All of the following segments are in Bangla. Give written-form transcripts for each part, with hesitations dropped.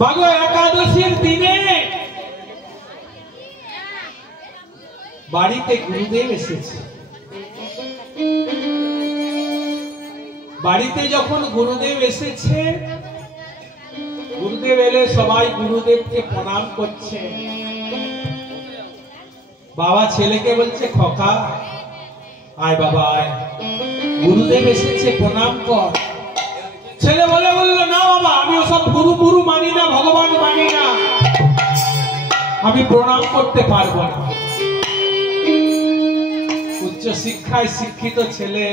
মাগো একাদশীর দিনে বাড়িতে গুরুদেব এসেছে। বাড়িতে যখন গুরুদেব এসেছে, গুরুদেব এলে সবাই গুরুদেবকে প্রণাম করছে। বাবা ছেলেকে বলছে, খোকা আয় বাবা আয়, গুরুদেব এসেছে প্রণাম কর। ছেলে বলল না বাবা, আমি ওসব গুরু গুরু মানি না, ভগবান মানি না, আমি প্রণাম করতে পারবো না। উচ্চ শিক্ষায় শিক্ষিত ছেলে,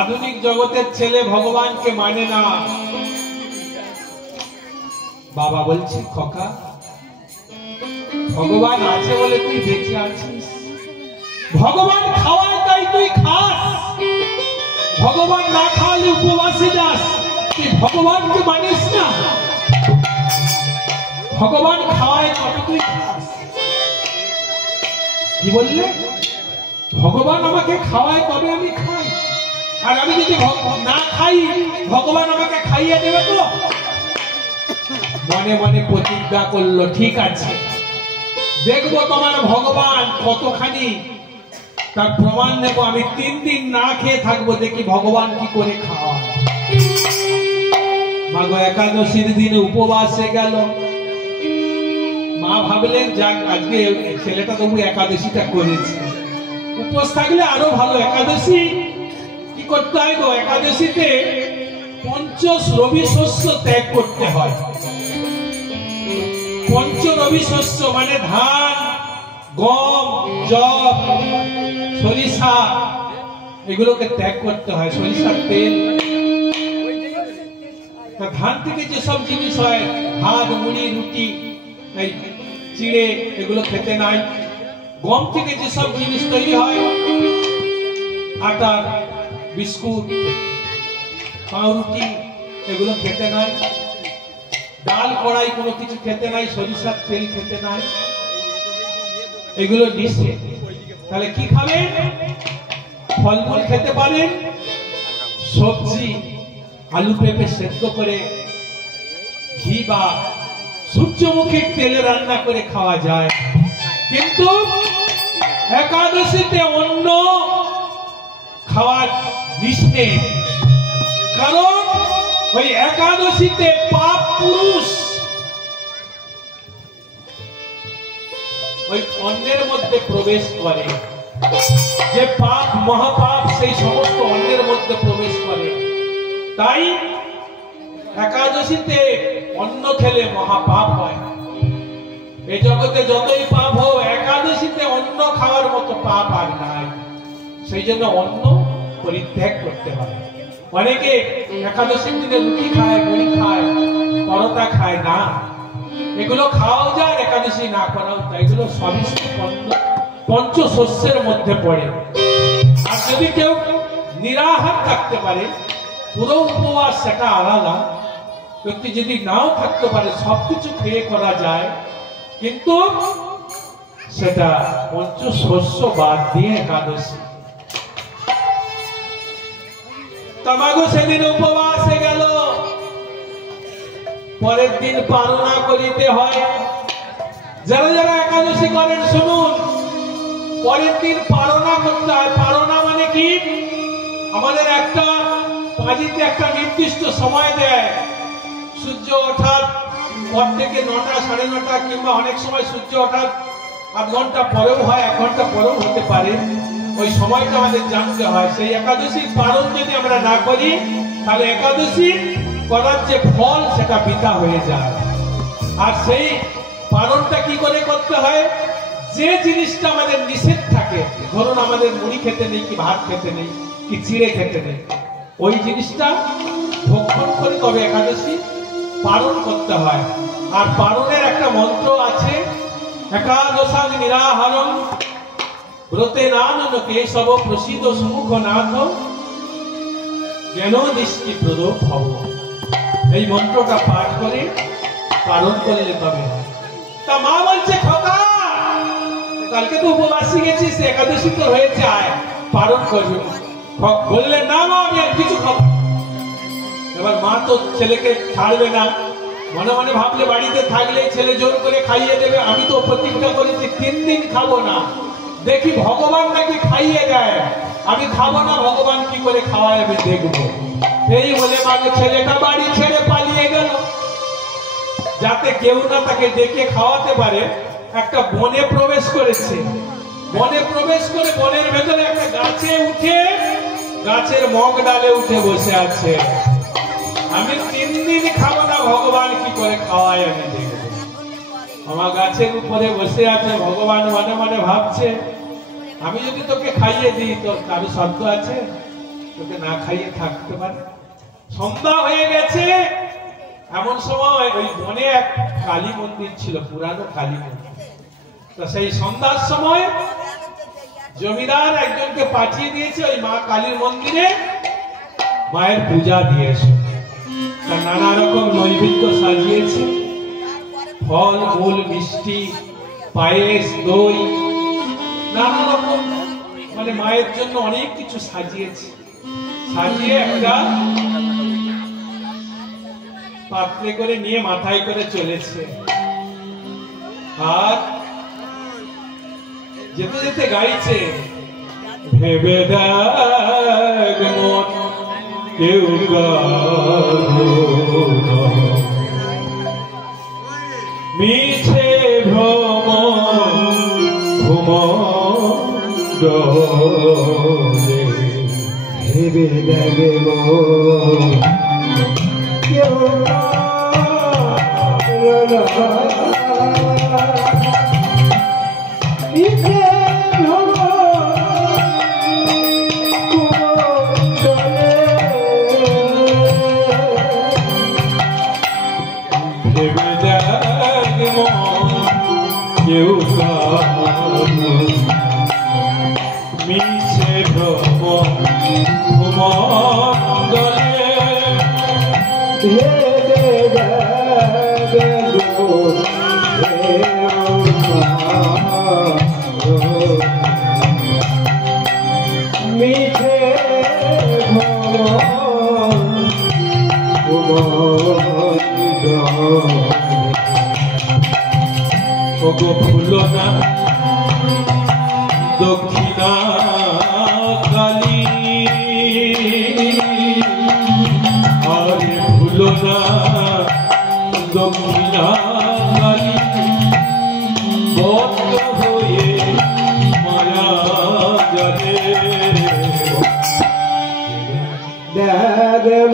আধুনিক জগতের ছেলে, ভগবানকে মানে না। বাবা বলছে, খোকা ভগবান আছে বলে তুই বেঁচে আছিস, ভগবান খাওয়ায় তাই তুই খাস, ভগবান না খাওয়ালে উপবাসে যাস, তুই ভগবানকে মানিস না। ভগবান খাওয়ায় তবে তুই খাস। কি বললে? ভগবান আমাকে খাওয়ায় তবে আমি খাই, আর আমি যদি না খাই ভগবান আমাকে খাইয়ে দেবে তো? মনে মনে প্রতিজ্ঞা করলো, ঠিক আছে দেখবো তোমার ভগবান কতখানি, তার প্রমাণ নেব। আমি 3 দিন না খেয়ে থাকবো, দেখি ভগবান কি করে খাওয়ায়। মাগো একাদশীর দিনে উপবাসে গেল। মা ভাবলেন যাক আজকে ছেলেটা তবু একাদশীটা করেছে, উপোস থাকলে আরো ভালো। একাদশী কি করতে হয় গো? একাদশীতে পঞ্চরবি শস্য ত্যাগ করতে হয়। পঞ্চরবি শস্য মানে ধান, গম, যব, সরিষা, এগুলোকে ত্যাগ করতে হয়। সরিষার তেল, ধান থেকে যেসব জিনিস হয়, ভাত, মুড়ি, রুটি, এই চিড়ে, এগুলো খেতে নাই। গম থেকে যেসব জিনিস তৈরি হয়, আটা, বিস্কুট, পাউরুটি, এগুলো খেতে নাই। ডাল, কড়াই কোনো কিছু খেতে নাই। সরিষার তেল খেতে নাই, এগুলো নিষেধ। তাহলে কি খাবেন? ফলমূল খেতে পারেন, সবজি, আলু পেঁপে সেদ্ধ করে ঘি বা সূর্যমুখীর তেলে রান্না করে খাওয়া যায়। কিন্তু একাদশীতে অন্ন খাওয়ার নিষেধ, কারণ ওই একাদশীতে পাপ পুরুষ ওই অন্নের মধ্যে প্রবেশ করে। যে পাপ, মহাপাপ, সেই সমস্ত অন্নের মধ্যে প্রবেশ করে। তাই একাদশীতে অন্ন খেলে মহাপাপ হয়। এই জগতে যতই পাপ হোক, একাদশীতে অন্ন খাওয়ার মতো পাপ আর নাই। সেই জন্য অন্ন পরিত্যাগ করতে হয়। অনেকে একাদশীর দিনে রুটি খায়, মুড়ি খায়, পরোটা খায় না। এগুলো খাওয়াও যায়, একাদশী না করাও যায়। এগুলো সবই পঞ্চশস্যের মধ্যে পড়ে। আর যদি কেউ নিরাহার থাকতে পারে, পুরো উপবাস, সেটা আলাদা। ব্যক্তি যদি নাও থাকতে পারে, সবকিছু খেয়ে করা যায়, কিন্তু সেটা পঞ্চশস্য বাদ দিয়ে একাদশী। তামাগো সেদিন উপবাসে গেল, পরের দিন পালনা করিতে হয়। যারা যারা একাদশী করেন শুনুন, পরের দিন পালনা করতে হয়। পালনা মানে কি? আমাদের একটা পাঁজিতে একটা নির্দিষ্ট সময় দেয়। সূর্য ওঠার পর থেকে 9টা, 9:30, কিংবা অনেক সময় সূর্য ওঠার আধ ঘন্টা পরেও হয়, 1 ঘন্টা পরেও হতে পারে। ওই সময়টা আমাদের জানতে হয়। সেই একাদশীর পালন যদি আমরা না করি, তাহলে একাদশী করার যে ফল, সেটা বৃথা হয়ে যায়। আর সেই পালনটা কি করে করতে হয়? যে জিনিসটা আমাদের নিষেধ থাকে, ধরুন আমাদের মুড়ি খেতে নেই, কি ভাত খেতে নেই, কি চিড়ে খেতে নেই, ওই জিনিসটা ভক্ষণ করে তবে একাদশী পালন করতে হয়। আর পালনের একটা মন্ত্র আছে, একাদশাং নিরাহারং ব্রতে নানন কেশব প্রসিদ্ধ সুমুখনাথ জ্ঞান দৃষ্টি প্রদ ভব। এই মন্ত্রটা পাঠ করে পালন করলে তবে। তা মা বলছে, খোকা কালকে তো উপবাসী গেছিস, একাদশী তো হয়েছে, আয় পালন করবে। বললেন, না মা, আমি আর কিছু খাবো। এবার মা তো ছেলেকে ছাড়বে না, মনে মনে ভাবলে বাড়িতে থাকলে ছেলে জোর করে খাইয়ে দেবে। আমি তো প্রতিজ্ঞা করেছি 3 দিন খাবো না, দেখি ভগবান নাকি খাইয়ে দেয়, আমি খাবো না, ভগবান কি করে খাওয়ায় আমি দেখবো। এই বলে মাকে ছেলেটা বাড়ি ছেড়ে পালিয়ে গেল, যাতে কেউ না তাকে ডেকে খাওয়াতে পারে। একটা বনে প্রবেশ করেছে, বনে প্রবেশ করে বনের ভেতরে একটা গাছে উঠে, গাছের মগ ডালে উঠে বসে আছে। আমি 3 দিন খাবো না, ভগবান কি করে খাওয়ায় আমি দেখবো। আমার গাছের উপরে বসে আছে, ভগবান মনে মনে ভাবছে আমি যদি তোকে খাইয়ে দিই তোর কারো শব্দ আছে, তোকে না খাইয়ে থাকতে পারে। সন্ধ্যা হয়ে গেছে, এমন সময় ওই বনে এক কালী মন্দির ছিল, পুরানো কালী মন্দির। তো সেই সন্ধ্যার সময় জমিদার একজনকে পাঠিয়ে দিয়েছে ওই মা কালীর মন্দিরে মায়ের পূজা দিয়েছে। নানা রকম নৈবেদ্য সাজিয়েছে, ফল মূল মিষ্টি পায়েস দই নানা রকম, মানে মায়ের জন্য অনেক কিছু সাজিয়েছে। সাজিয়ে একটা পাত্রে করে নিয়ে মাথায় করে চলেছে। আর যেতে যেতে গাইছে, ভেবে দেখ মন কেউ মিছে ভ্রম ঘুমে ভেবে দেখ মন কেউ মিছে ফুল না দক্ষিণা কালী, আরে ফুল না দক্ষিণা কালী, বন্ধ হয়ে মায়া জানে দেব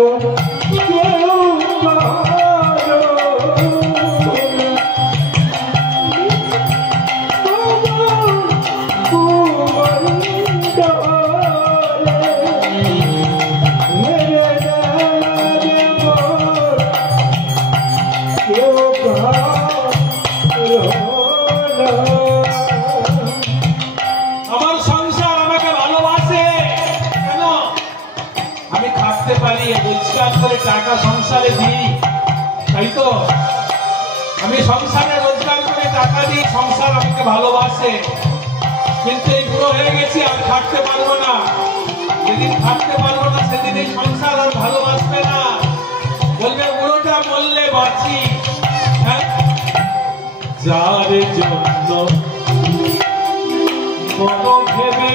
টাকা সংসারে দিই, তাই তো আমি সংসারে রোজগার করে টাকা দিই, সংসার আমাকে ভালোবাসে। কিন্তু এই বুড়ো হয়ে গেছি, আর থাকতে পারবো না। যেদিন থাকতে পারবো না সেদিন এই সংসার আর ভালোবাসবে না, বলবে বুড়োটা বললে বাঁচি। হ্যাঁ, যার জন্য মন ভেবে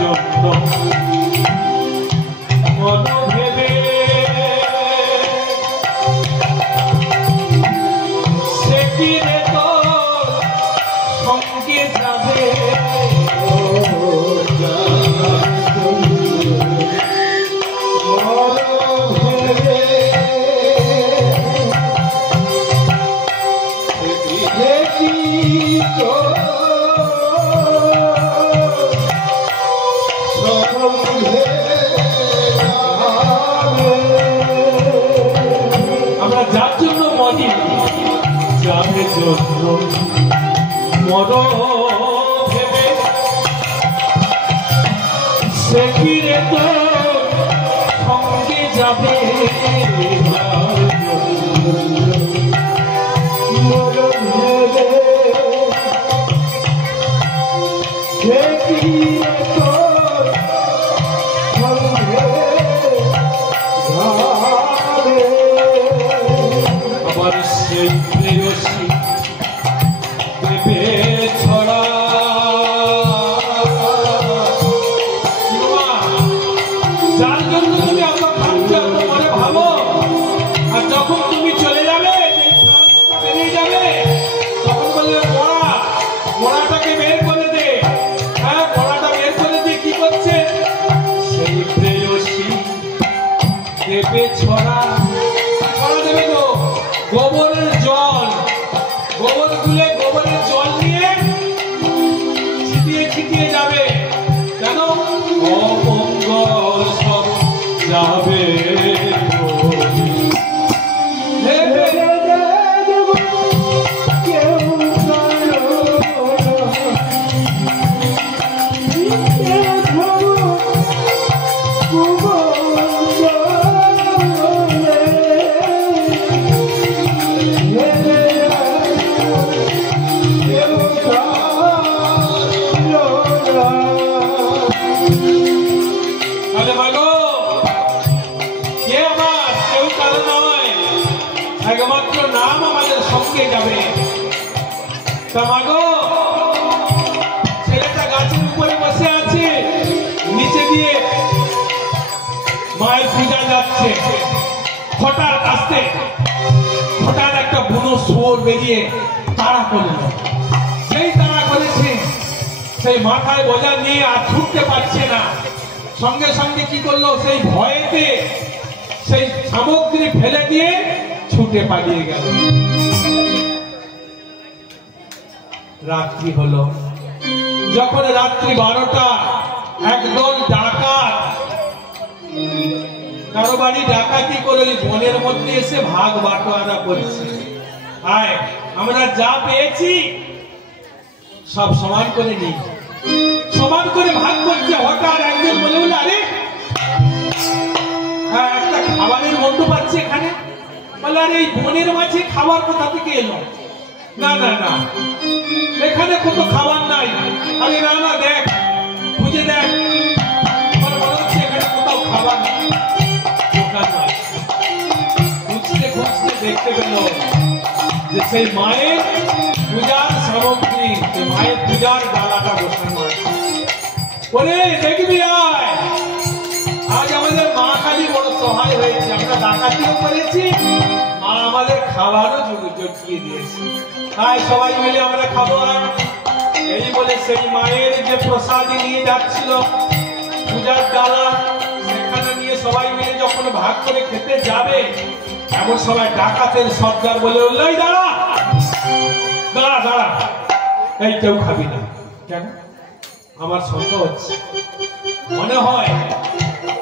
জন্য মন ভেবে সে কি রে তোর সঙ্গে যাবে, আমরা যার জন্য মরি, যার জন্য মর ভেবে সে কি রে তোর সঙ্গে যাবে, প্রেয়সী দেবে ছড়া। যার জন্য তুমি এত ভাবছো, এত মনে ভাবো, আর যখন তুমি চলে যাবে, বেরিয়ে যাবে, তখন বলবে মোড়াটাকে বের করে দে। হ্যাঁ, মোড়াটা বের করে দিয়ে কি করছে? সেই প্রেয়সী দেবে ছড়া। ছড়া দেবে গো গোবরের জল, গোবর গুলে গোবরের জল নিয়ে ছিটিয়ে ছিটিয়ে যাবে। কেন? অমঙ্গল সব যাবে। একমাত্র নাম আমাদের সঙ্গে যাবে। ছেলেটা গাছের উপরে বসে আছে, নিচে দিয়ে মায়ের পূজা যাচ্ছে। হঠাৎ একটা বুনো শুয়োর বেরিয়ে তাড়া করল। সেই তাড়া করেছে, সেই মাথায় বোঝা নিয়ে আর ছুটতে পারছে না। সঙ্গে সঙ্গে কি করলো? সেই ভয়েতে সেই সামগ্রী ফেলে দিয়ে ছুটে পালিয়ে গেল। রাত্রি হলো। যখন রাত্রি 12টা, একদল ডাকাত কারো বাড়ি ডাকাতি করে বনের মধ্যে এসে ভাগ বাটোয়ারা করছে। আয়, আমরা যা পেয়েছি সব সমান করে নিই, সমান করে ভাগ করছে। হঠাৎ একজন বলে বলে, আরে একটা খাবারের গন্ধ পাচ্ছি এখানে। বলে, আরে এই বনের মাঝে খাবার কোথা থেকে এলো? না না না, এখানে কত খাবার নাই। আরে না না, দেখ, খুঁজে দেখ। আমার মনে হচ্ছে এখানে কোথাও খাবার নেই। খুঁজতে খুঁজতে দেখতে পেল যে সেই মায়ের পূজার সামগ্রী, মায়ের পূজার ডালাটা বসানো আছে। বলে, দেখবি আয়, আজ আমাদের মা কালী বড় সহায় হয়েছে। আমরা ডাকাতিও করেছি, মা আমাদের খাবারও জুগিয়ে দিয়েছে। তাই সবাই মিলে আমরা খাবো। এই বলে সেই মায়ের যে প্রসাদী নিয়ে যাচ্ছিল পূজার ডালা, সেখানে নিয়ে সবাই মিলে যখন ভাগ করে খেতে যাবে, এমন সবাই ডাকাতের সর্দার বলে উঠল, এই দাঁড়া দাঁড়া দাঁড়া, এই কেউ খাবি না। কেন? আমার সন্দেহ হচ্ছে, মনে হয়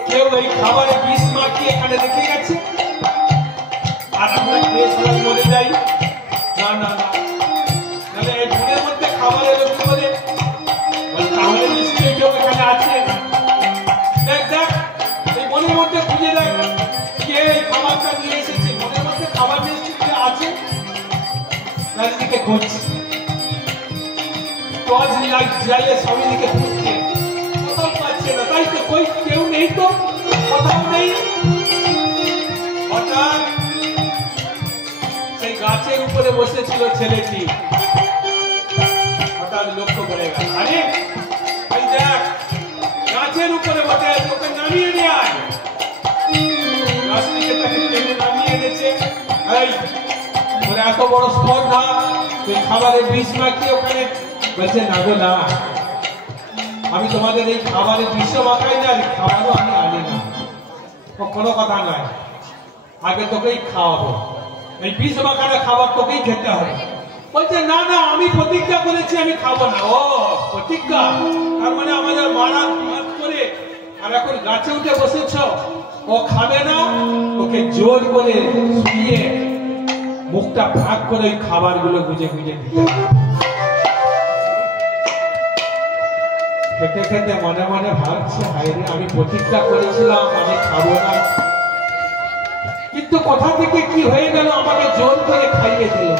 কেউ এই খাবারে বিষ মাখিয়ে এখানে রেখে গেছে, আর আমরা খেয়ে সবাই মরে যাই। না না না, তাহলে এই বনের মধ্যে খাবার এলো কি করে? তাহলে নিশ্চয়ই কেউ এখানে আছে। দেখ দেখ, এই বনের মধ্যে খুঁজে দেখ, কে এই খাবারটা নিয়ে এসেছে। বনের মধ্যে খাবার নিশ্চয়ই আছে, চারিদিকে খুঁজছে। টর্চ লাইট জ্বালিয়ে সবই দিকে খুঁজছে, কোথাও পাচ্ছে না। তাই তো, কই কেউ নেই তো, কোথাও নেই। হঠাৎ সেই গাছের উপরে বসেছিল ছেলেটি, হঠাৎ লক্ষ্য করে গেল, আরে এই দেখ, গাছের উপরে বসে আছে, ওকে নামিয়ে নিয়ে আয়। গাছ থেকে তাকে টেনে নামিয়ে এনেছে। এই বলে, এত বড় স্পর্ধা, তুই খাবারে বিষ মাখিয়ে ওখানে? বলছে, না গো না, আমি তোমাদের এই খাবারে বিষ মাখাই না, খাবারও আমি আনি না। কোনো কথা নয়, আগে তোকেই খাওয়াবো, এই বিষ মাখানো খাবার তোকেই খেতে হবে। বলছে, না না, আমি প্রতিজ্ঞা করেছি আমি খাবো না। ও প্রতিজ্ঞা, তার মানে আমাদের মারা মাছ করে আর এখন গাছে উঠে বসেছ, ও খাবে না। ওকে জোর করে শুয়ে মুখটা ভাগ করে ওই খাবারগুলো গুজে গুজে দিতে। খেতে খেতে মনে মনে ভাবছে, হায়রে, আমি প্রতিজ্ঞা করেছিলাম আমি খাবো না, কিন্তু কোথা থেকে কি হয়ে গেল, আমাকে জোর করে খাইয়ে দিল।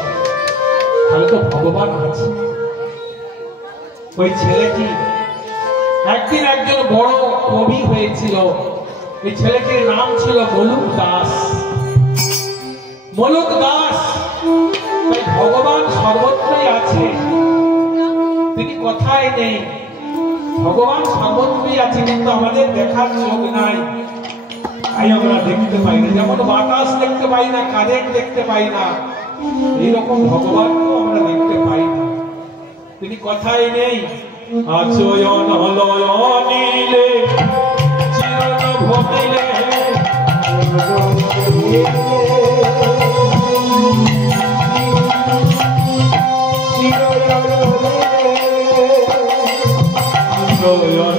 তাহলে তো ভগবান আছে। ওই ছেলেটি একদিন একজন বড় কবি হয়েছিল। এই ছেলেটির নাম ছিল মলুক দাস। মলুক দাস তাই ভগবান সর্বত্রই আছে, তিনি কথায় নেই। ভগবান সর্বত্রই আছে, কিন্তু আমাদের দেখার চোখ নাই, তাই আমরা দেখতে পাই না। যেমন বাতাস দেখতে পাই না, কারেন্ট দেখতে পাই না, এইরকম ভগবানকেও আমরা দেখতে পাই না, তিনি কথাই নেই। আচয়ন লয়নিলে চিরন ভমিলে জল